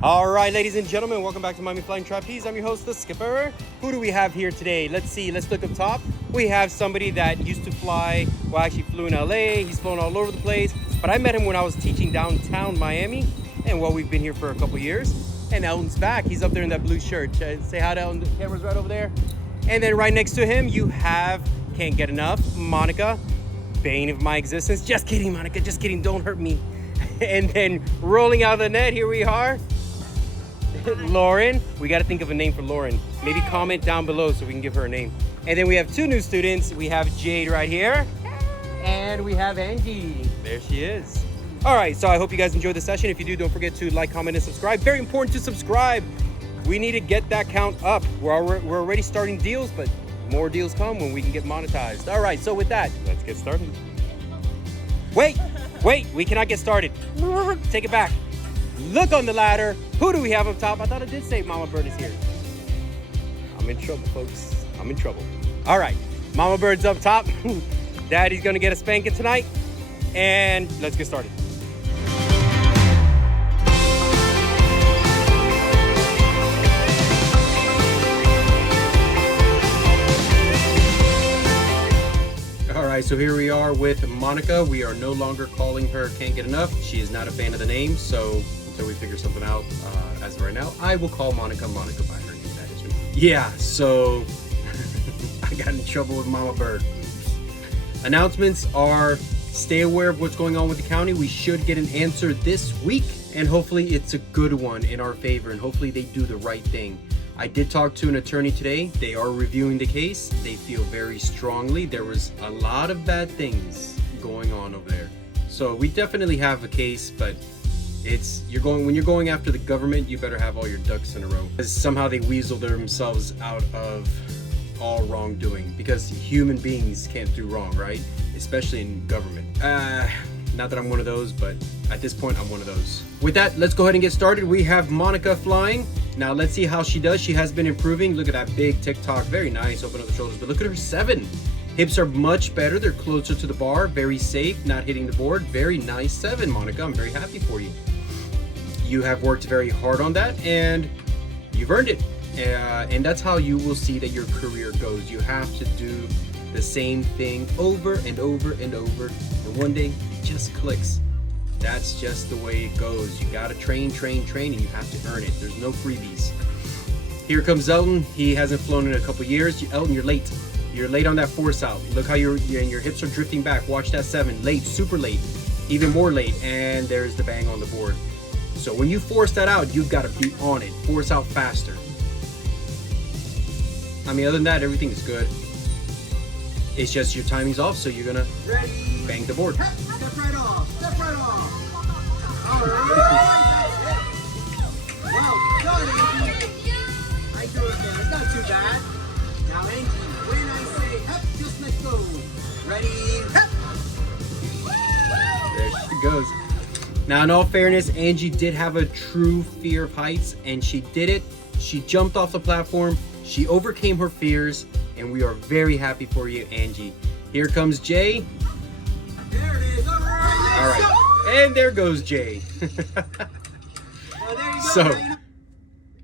All right, ladies and gentlemen, welcome back to Miami Flying Trapeze. I'm your host, the Skipper. Who do we have here today? Let's see, let's look up top. We have somebody that used to fly, well, actually flew in LA. He's flown all over the place, but I met him when I was teaching downtown Miami, and well, we've been here for a couple years. And Elton's back. He's up there in that blue shirt. Say hi to Elton. The camera's right over there. And then right next to him, you have, can't get enough, Monica, bane of my existence. Just kidding, Monica, just kidding, don't hurt me. And then rolling out of the net, here we are. Lauren, we got to think of a name for Lauren. Maybe comment down below so we can give her a name. And then we have two new students. We have Jade right here, and we have Angie. There she is. All right, so I hope you guys enjoyed the session. If you do, don't forget to like, comment, and subscribe. Very important to subscribe. We need to get that count up. We're already starting deals, but more deals come when we can get monetized. All right, so with that, let's get started. Wait, we cannot get started. Take it back. Look on the ladder. Who do we have up top? I thought it did say Mama Bird is here. I'm in trouble, folks. I'm in trouble. All right, Mama Bird's up top. Daddy's gonna get a spanking tonight. And let's get started. All right, so here we are with Monica. We are no longer calling her Can't Get Enough. She is not a fan of the name, so until we figure something out, as of right now, I will call Monica by her name. That is right. Yeah, so I got in trouble with Mama Bird. Announcements are, stay aware of what's going on with the county. We should get an answer this week, and hopefully it's a good one in our favor, and hopefully they do the right thing. I did talk to an attorney today. They are reviewing the case. They feel very strongly. There was a lot of bad things going on over there. So we definitely have a case, but when you're going after the government, you better have all your ducks in a row. Because somehow they weasel themselves out of all wrongdoing, because human beings can't do wrong, right? Especially in government. Not that I'm one of those, but at this point, I'm one of those. With that, let's go ahead and get started. We have Monica flying. Now let's see how she does. She has been improving. Look at that big TikTok, very nice, open up the shoulders, but look at her 7. Hips are much better. They're closer to the bar, very safe, not hitting the board. Very nice 7, Monica. I'm very happy for you. You have worked very hard on that, and you've earned it. And that's how you will see that your career goes. You have to do the same thing over and over and over, and one day it just clicks. That's just the way it goes. You gotta train, and you have to earn it. There's no freebies. Here comes Elton. He hasn't flown in a couple years. Elton, you're late. You're late on that force out. Look how your hips are drifting back. Watch that 7. Late, super late, even more late, and there's the bang on the board. So when you force that out, you've got to be on it. Force out faster. I mean, other than that, everything is good. It's just your timing's off, so you're gonna bang the board. Step right off. All right. Well done, Angie. I do it there. It's not too bad. Now, Angie, when I say hep, just let go. Ready, hep. There she goes. Now, in all fairness, Angie did have a true fear of heights, and she did it. She jumped off the platform. She overcame her fears, and we are very happy for you, Angie. Here comes Jay. There it is. All right. And there goes Jay. Well, there you go. So,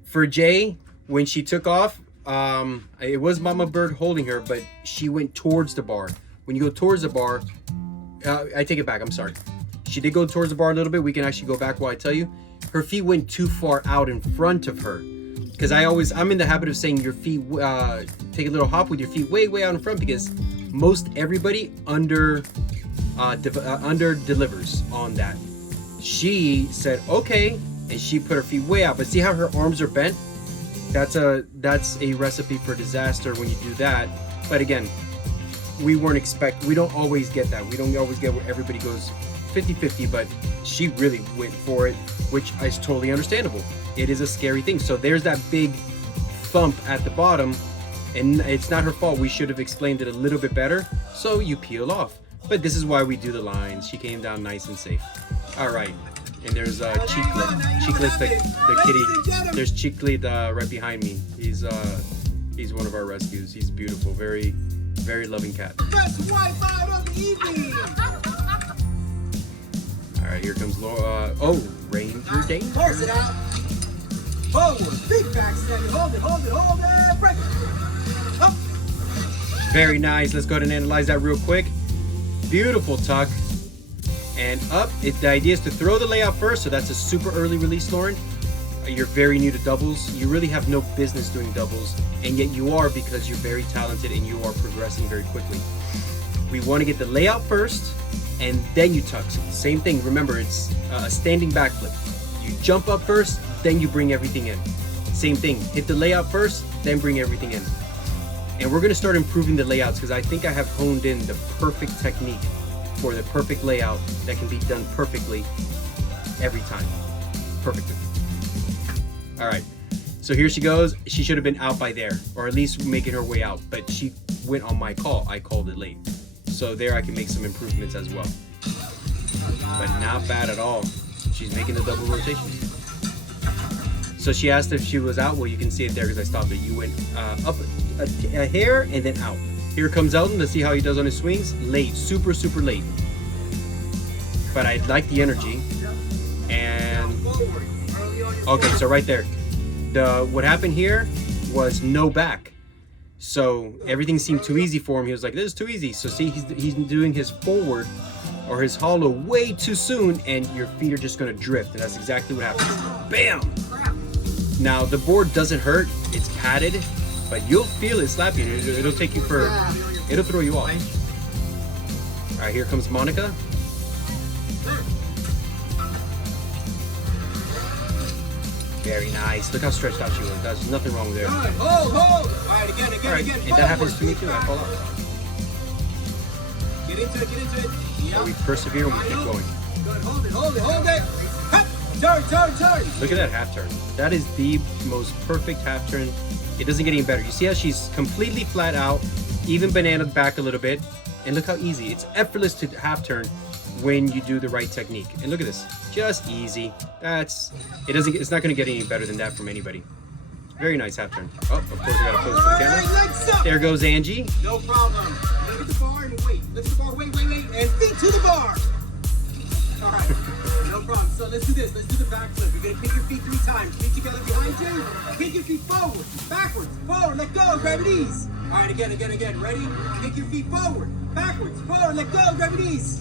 for Jay, when she took off, it was Mama Bird holding her, but she went towards the bar. When you go towards the bar, I take it back, I'm sorry. She did go towards the bar a little bit. We can actually go back while I tell you. Her feet went too far out in front of her. Because I'm in the habit of saying your feet, take a little hop with your feet way out in front, because most everybody under delivers on that. She said, okay, and she put her feet way out, but see how her arms are bent? That's a recipe for disaster when you do that. But again, we don't always get that. We don't always get where everybody goes 50-50, but she really went for it, which is totally understandable. It is a scary thing. So there's that big thump at the bottom, and it's not her fault. We should have explained it a little bit better, so you peel off. But this is why we do the lines. She came down nice and safe. All right, and there's Cheeklet, the kitty. There's Cheeklet right behind me. He's one of our rescues. He's beautiful, very loving cat. Best Wi-Fi of the evening. All right, here comes Laura. Oh, Ranger Dane. Force it out. forward, big back seven, hold it, break it. Up. Very nice. Let's go ahead and analyze that real quick. Beautiful tuck. And up. The idea is to throw the layout first, so that's a super early release, Lauren. You're very new to doubles. You really have no business doing doubles, and yet you are because you're very talented and you are progressing very quickly. We want to get the layout first, and then you tuck. Same thing. Remember, it's a standing backflip. You jump up first, then you bring everything in. Same thing. Hit the layout first, then bring everything in. And we're going to start improving the layouts because I think I have honed in the perfect technique for the perfect layout that can be done perfectly every time. Perfectly. All right. So here she goes. She should have been out by there, or at least making her way out, but she went on my call. I called it late. So there I can make some improvements as well. But not bad at all. She's making the double rotation. So she asked if she was out. Well, you can see it there because I stopped it. You went up a hair and then out. Here comes Elton. Let's see how he does on his swings. Late, super late. But I like the energy. And okay, so right there. What happened here was no back. So everything seemed too easy for him. He was like, this is too easy. So see, he's doing his forward or his hollow way too soon, and your feet are just going to drift. And that's exactly what happens. Bam! Now, the board doesn't hurt. It's padded, but you'll feel it slapping. It'll take you for, it'll throw you off. All right, here comes Monica. Very nice. Look how stretched out she was. There's nothing wrong with her. Hold. All right, again. And that happens to me too. I fall out. Get into it. So we persevere and we keep going. Good, hold it. Hop. Turn. Look at that half turn. That is the most perfect half turn. It doesn't get any better. You see how she's completely flat out, even bananaed back a little bit. And look how easy. It's effortless to half turn when you do the right technique. And look at this. Just easy. It's not going to get any better than that from anybody. Very nice half turn. Oh, of course I got to pose for the camera. There goes Angie. No problem. Look at the bar and wait. Lift the bar, wait. And feet to the bar. All right. No problem. So let's do this. Let's do the backflip. You're going to kick your feet 3 times. Feet together behind you. Kick your feet forward, backwards, forward, let go, grab it ease. All right, again. Ready? Kick your feet forward, backwards, forward, let go, grab it ease.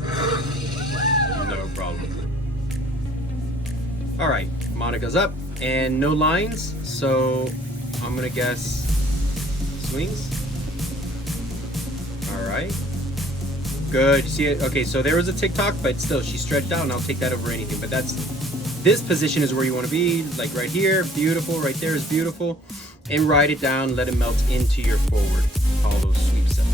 No problem. All right, Monica's up and no lines, so I'm gonna guess swings. All right, good. You see it? Okay, so there was a TikTok, but still she stretched out, and I'll take that over anything. But this position is where you want to be, like right here, beautiful. Right there is beautiful, and ride it down, let it melt into your forward hollow sweep set.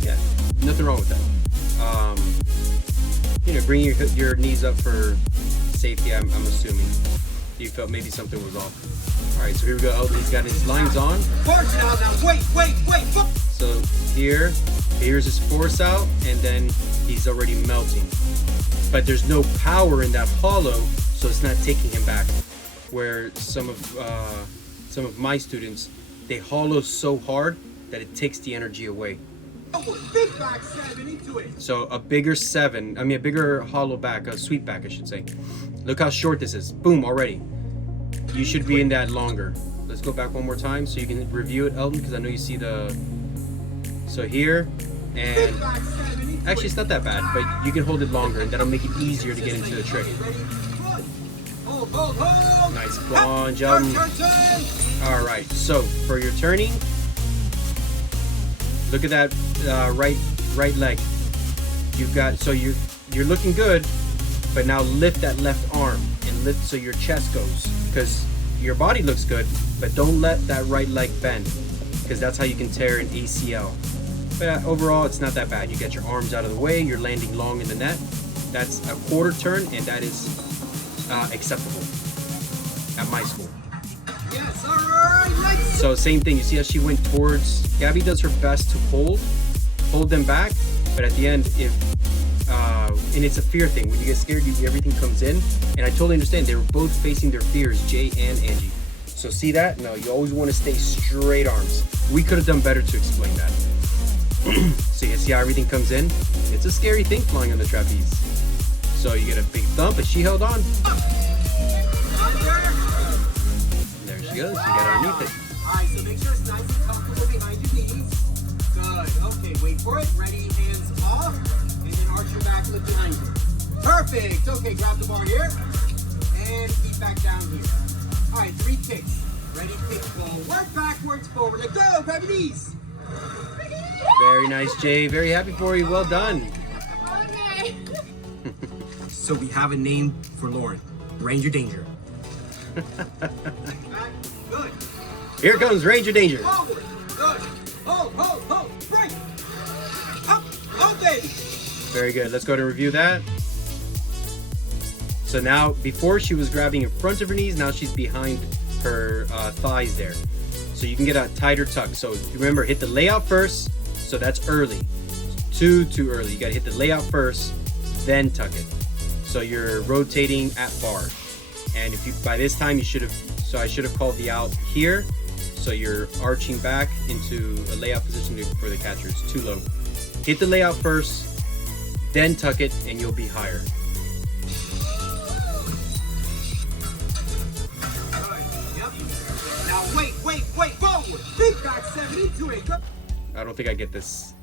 Yeah, nothing wrong with that. Bring your knees up for safety. I'm assuming you felt maybe something was off. All right, so here we go. Elton, he's got his lines on. Force it out now. Wait. So here's his force out, and then he's already melting. But there's no power in that hollow, so it's not taking him back. Where some of my students, they hollow so hard that it takes the energy away. Big back 7 into it. So a bigger hollow back, a sweep back, I should say. Look how short this is. Boom, already. You should be in that longer. Let's go back one more time so you can review it, Elton, because I know you see so here, and actually it's not that bad, but you can hold it longer, and that'll make it easier to get into the trick. Hold. Nice plunge. All right, so for your turning, look at that right leg. You're looking good, but now lift that left arm and lift so your chest goes, because your body looks good, but don't let that right leg bend, because that's how you can tear an ACL. But overall, it's not that bad. You get your arms out of the way, you're landing long in the net. That's a quarter turn, and that is acceptable at my school. Yes, all right. So same thing. You see how she went towards. Gabby does her best to hold them back, but at the end, and it's a fear thing. When you get scared, everything comes in. And I totally understand. They were both facing their fears, Jade and Angie. So see that? No, you always want to stay straight arms. We could have done better to explain that. So you see how everything comes in? It's a scary thing flying on the trapeze. So you get a big thump, but she held on. There she goes. You got underneath it. Alright, so make sure it's nice and comfortable behind your knees. Good. Okay, wait for it. Ready, hands off. And then arch your back, lift behind you. Perfect. Okay, grab the bar here. And keep back down here. Alright, 3 kicks. Ready, kick forward, backwards, forward. Let go. Grab your knees. Very nice, Jay. Very happy for you. Well done. Okay. So we have a name for Lauren. Ranger Danger. Good. Here comes Ranger Danger. Forward. Good. Hold. Break. Up. Open. Very good. Let's go ahead and review that. So now, before she was grabbing in front of her knees, now she's behind her thighs there. So you can get a tighter tuck. So remember, hit the layout first. So that's early. Too early. You got to hit the layout first, then tuck it. So you're rotating at bar. And if you, by this time you should have, so I should have called the out here. So you're arching back into a layout position for the catcher. It's too low. Hit the layout first, then tuck it, and you'll be higher. Yep. Now wait. Forward. Big back 7 into it. Go. I don't think I get this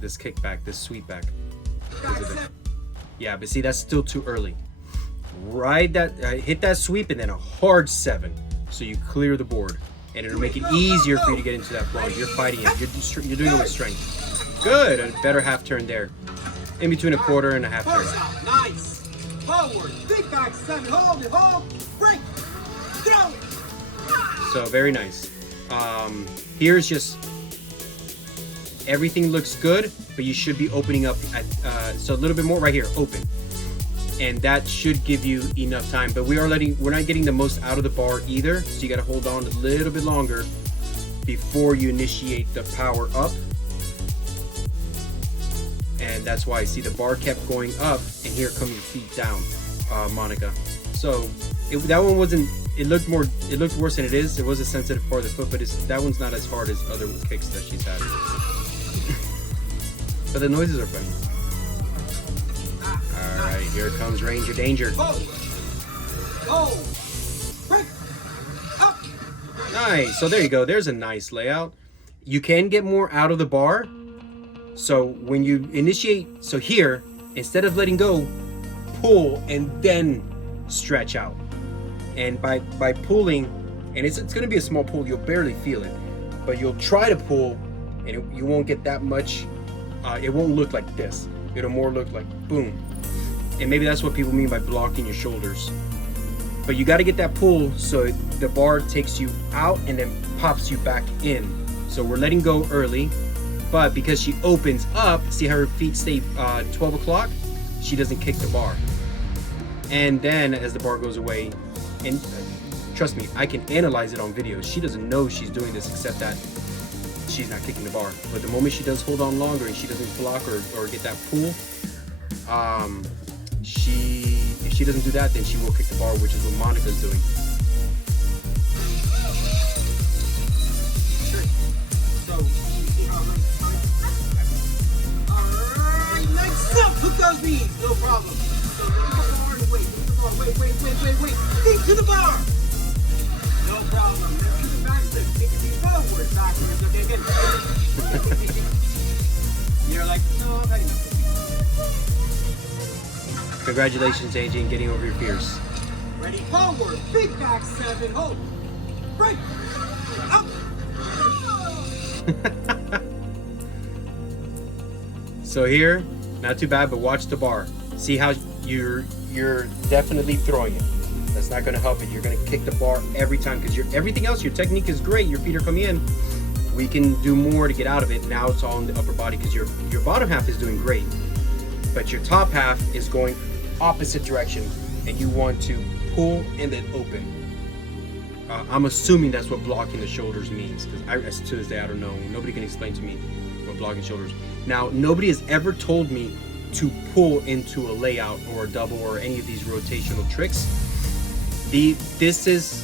this kickback, this sweep back. Back 7. Yeah, but see, that's still too early. Ride that, hit that sweep, and then a hard 7, so you clear the board, and it'll make it easier for you to get into that flow. You're fighting it. You're doing it with strength. Good. A better half turn there. In between a quarter and a half turn. Nice. Forward. Big back 7. Hold it. Break. Throw it. So very nice. Here's just everything looks good, but you should be opening up at so a little bit more right here, open, and that should give you enough time. But we're not getting the most out of the bar either, so you got to hold on a little bit longer before you initiate the power up. And that's why I see the bar kept going up, and here come your feet down, Monica. So that one wasn't. It looked worse than it is. It was a sensitive part of the foot, but that one's not as hard as other kicks that she's had. But the noises are funny. All right, here comes Ranger Danger. Break. Up. Nice. So there you go. There's a nice layout. You can get more out of the bar. So when you initiate, so here, instead of letting go, pull and then stretch out. And by pulling, and it's going to be a small pull, you'll barely feel it, but you'll try to pull, and you won't get that much. It won't look like this. It'll more look like boom. And maybe that's what people mean by blocking your shoulders. But you got to get that pull so the bar takes you out and then pops you back in. So we're letting go early, but because she opens up, see how her feet stay 12 o'clock? She doesn't kick the bar. And then as the bar goes away, and trust me, I can analyze it on videos. She doesn't know she's doing this except that she's not kicking the bar. But the moment she does hold on longer and she doesn't block or get that pull, if she doesn't do that, then she will kick the bar, which is what Monica's doing. So, you see how alright, legs up, hook those knees, no problem. So move the bar and wait. Feet to the bar. No problem. Let's do the back flip. Take your feet forward, backwards. Okay, again. You're like, no, I've had enough. Congratulations, Angie, in getting over your fears. Ready, forward. Big back 7. Hold. Break. Up. So here, not too bad, but watch the bar. See how you're definitely throwing it. That's not going to help it. You're going to kick the bar every time because everything else, your technique is great. Your feet are coming in. We can do more to get out of it. Now it's all in the upper body because your bottom half is doing great, but your top half is going opposite direction, and you want to pull and then open. I'm assuming that's what blocking the shoulders means because to this day I don't know. Nobody can explain to me what blocking shoulders. Now nobody has ever told me to pull into a layout or a double or any of these rotational tricks. This is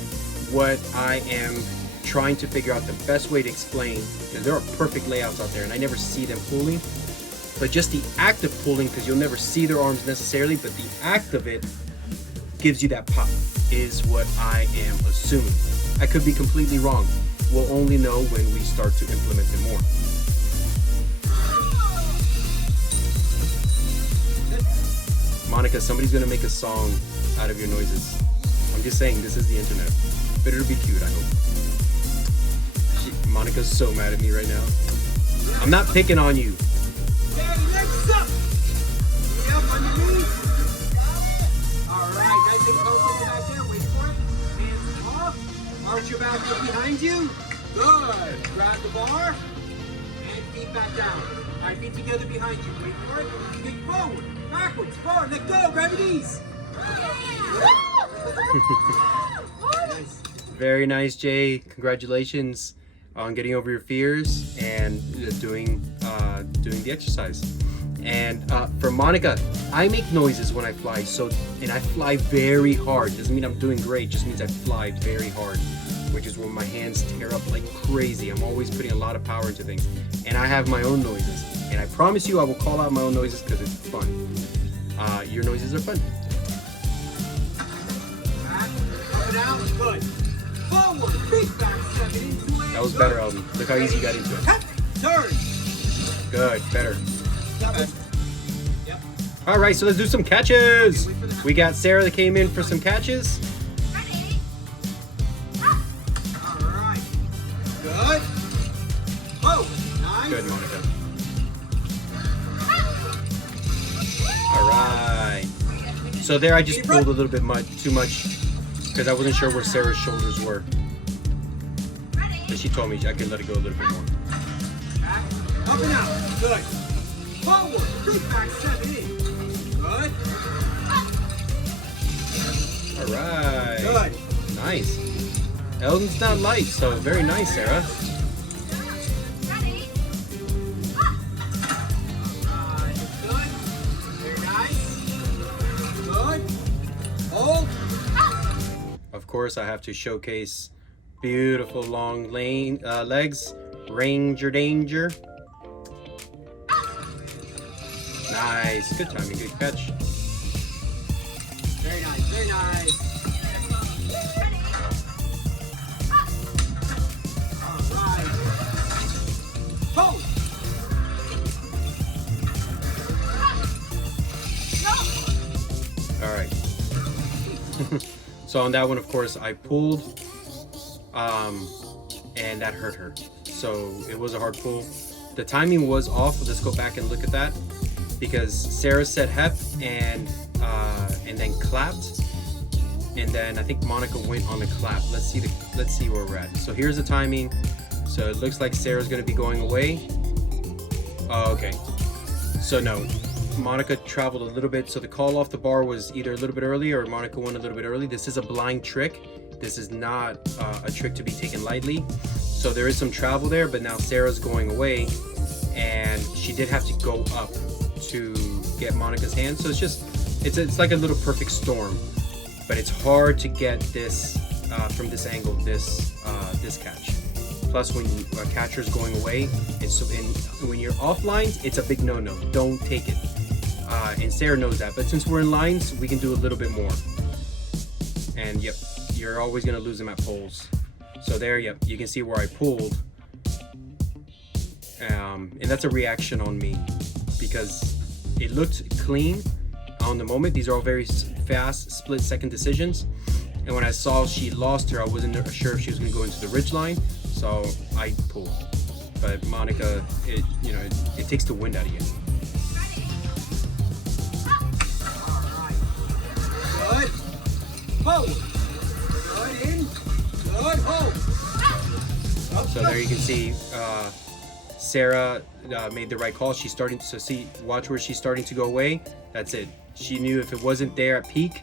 what I am trying to figure out the best way to explain, because there are perfect layouts out there and I never see them pulling, but just the act of pulling, because you'll never see their arms necessarily, but the act of it gives you that pop, is what I am assuming. I could be completely wrong. We'll only know when we start to implement it more. Monica, somebody's gonna make a song out of your noises. I'm just saying, this is the internet. But it'll be cute, I hope. Monica's so mad at me right now. I'm not picking on you. Next up. Yep, underneath. Alright, nice and close back there. Wait for it. Hands off. Arch your back up behind you. Good. Grab the bar. And feet back down. Alright, feet together behind you. Wait for it. Kick forward. Backwards. Forward. Let go. Grab your knees. Nice. Very nice, Jay. Congratulations on getting over your fears and doing the exercise. And for Monica, I make noises when I fly, and I fly very hard. Doesn't mean I'm doing great, just means I fly very hard, which is when my hands tear up like crazy. I'm always putting a lot of power into things. And I have my own noises. And I promise you I will call out my own noises because it's fun. Your noises are fun. Up and out. Good. Forward. Big back step into it. That was better, Elton. Look how easy you got into it. Turn. Good, better. Yep. All right, so let's do some catches. We got Sarah that came in for some catches. All right. Good. Oh, nice. Good, Monica. All right. So there I just pulled a little bit too much because I wasn't sure where Sarah's shoulders were. But she told me I could let it go a little bit more. Up and out. Good. Forward. Big back step in. Good. All right. Good. Nice. Elton's not light, so very nice, Sarah. Good. Very nice. Good. Hold. Of course, I have to showcase beautiful long legs. Ranger danger. Nice. Good timing. Good catch. Very nice. Very nice. All right. Hold. All right. So on that one, of course, I pulled, and that hurt her. So it was a hard pull. The timing was off. Let's go back and look at that, because Sarah said hep and then clapped, and then I think Monica went on the clap. Let's see where we're at. So here's the timing. So it looks like Sarah's gonna be going away. Oh, okay. So no, Monica traveled a little bit. So the call off the bar was either a little bit early or Monica went a little bit early. This is a blind trick. This is not a trick to be taken lightly. So there is some travel there, but now Sarah's going away, and she did have to go up to get Monica's hand. So it's like a little perfect storm, but it's hard to get this from this angle, this catch. Plus, when a catcher's going away, when you're off lines, it's a big no-no. Don't take it. And Sarah knows that. But since we're in lines, we can do a little bit more. And yep, you're always gonna lose them at pulls. So there, yep, you can see where I pulled. And that's a reaction on me, because it looked clean on the moment. These are all very fast split-second decisions. And when I saw she lost her, I wasn't sure if she was gonna go into the ridge line. So I pulled. But Monica, it takes the wind out of you. Good. Hold. Good in. Good. Hold. So there you can see Sarah made the right call. She's starting to watch where she's starting to go away. That's it. She knew if it wasn't there at peak,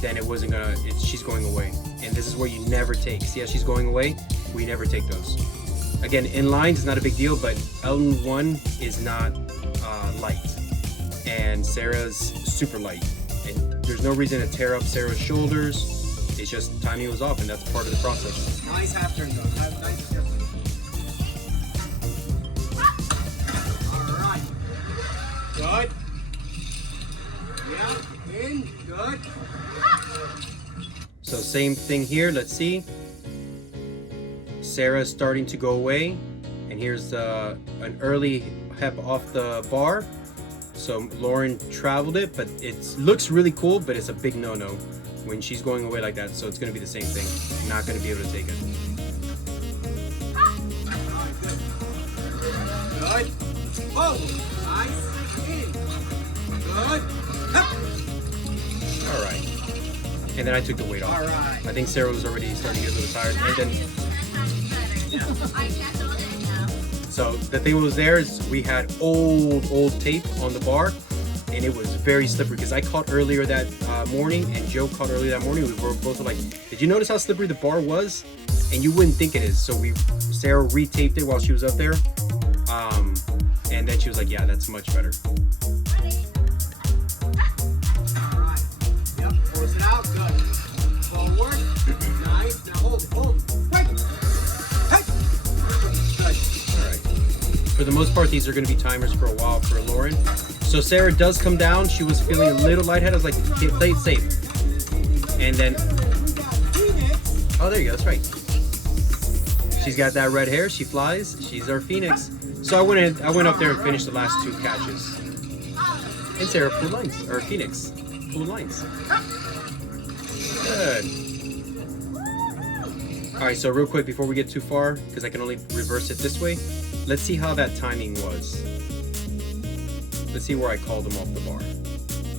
then it wasn't gonna. She's going away. And this is where you never take. See how she's going away? We never take those. Again, in lines is not a big deal, but Elton 1 is not light, and Sarah's super light. And there's no reason to tear up Sarah's shoulders. It's just timing was off, and that's part of the process. Nice half turn though. Nice half turn. Good. Yeah, in. Good. So same thing here. Let's see. Sarah's starting to go away, and here's an early hep off the bar. So Lauren traveled it, but it looks really cool, but it's a big no-no when she's going away like that. So it's going to be the same thing. Not going to be able to take it. Good. Oh, nice. In. Good. All right. And then I took the weight off. All right. I think Sarah was already starting to get a little tired. And then, so the thing was there is we had old tape on the bar, and it was very slippery because I caught earlier that morning, and Joe caught earlier that morning. We were both like, did you notice how slippery the bar was? And you wouldn't think it is. So Sarah retaped it while she was up there. And then she was like, yeah, that's much better. All right. Yep. Close it out. Good. Forward. Nice. Now hold it. Hold it. Hey. Hey. Good. All right. For the most part, these are going to be timers for a while for Lauren. So Sarah does come down. She was feeling a little lightheaded. I was like, play it safe. And then, oh, there you go. That's right. She's got that red hair. She flies. She's our phoenix. So I went up there and finished the last 2 catches. And Sarah pulled lines, or Phoenix pulled lines. Good. All right, so real quick before we get too far, because I can only reverse it this way, let's see how that timing was. Let's see where I called them off the bar.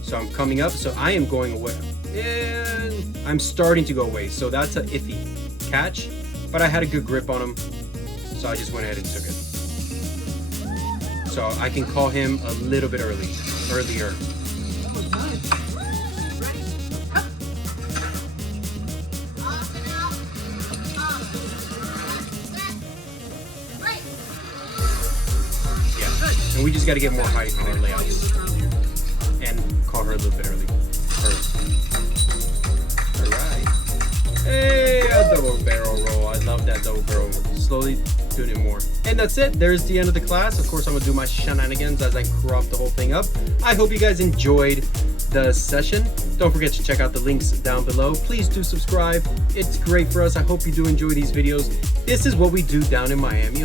So I'm coming up, so I am going away. And I'm starting to go away, so that's an iffy catch, but I had a good grip on him, so I just went ahead and took it. So I can call him a little bit earlier. Yeah, and we just got to get more height on our layouts and call her a little bit early. All right. Hey, a double barrel roll. I love that double barrel roll. Slowly doing it more. And that's it. There's the end of the class. Of course, I'm gonna do my shenanigans as I crop the whole thing up. I hope you guys enjoyed the session. Don't forget to check out the links down below. Please do subscribe. It's great for us. I hope you do enjoy these videos. This is what we do down in Miami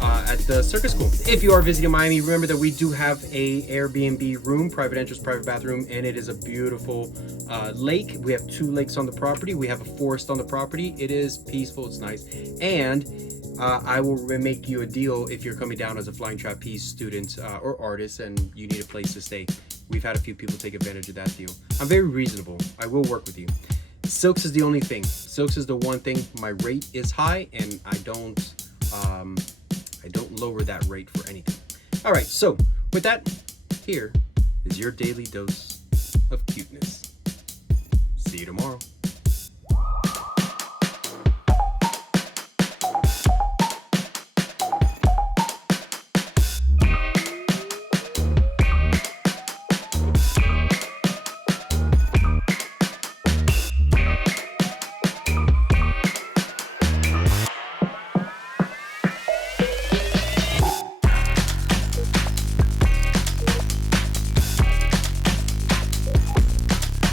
at the Circus School. If you are visiting Miami, remember that we do have a Airbnb room, private entrance, private bathroom, and it is a beautiful lake. We have 2 lakes on the property. We have a forest on the property. It is peaceful. It's nice. And I will make you a deal if you're coming down as a flying trapeze student or artist and you need a place to stay. We've had a few people take advantage of that deal. I'm very reasonable. I will work with you. Silks is the only thing. Silks is the one thing. My rate is high, and I don't lower that rate for anything. All right, so with that, here is your daily dose of cuteness. See you tomorrow.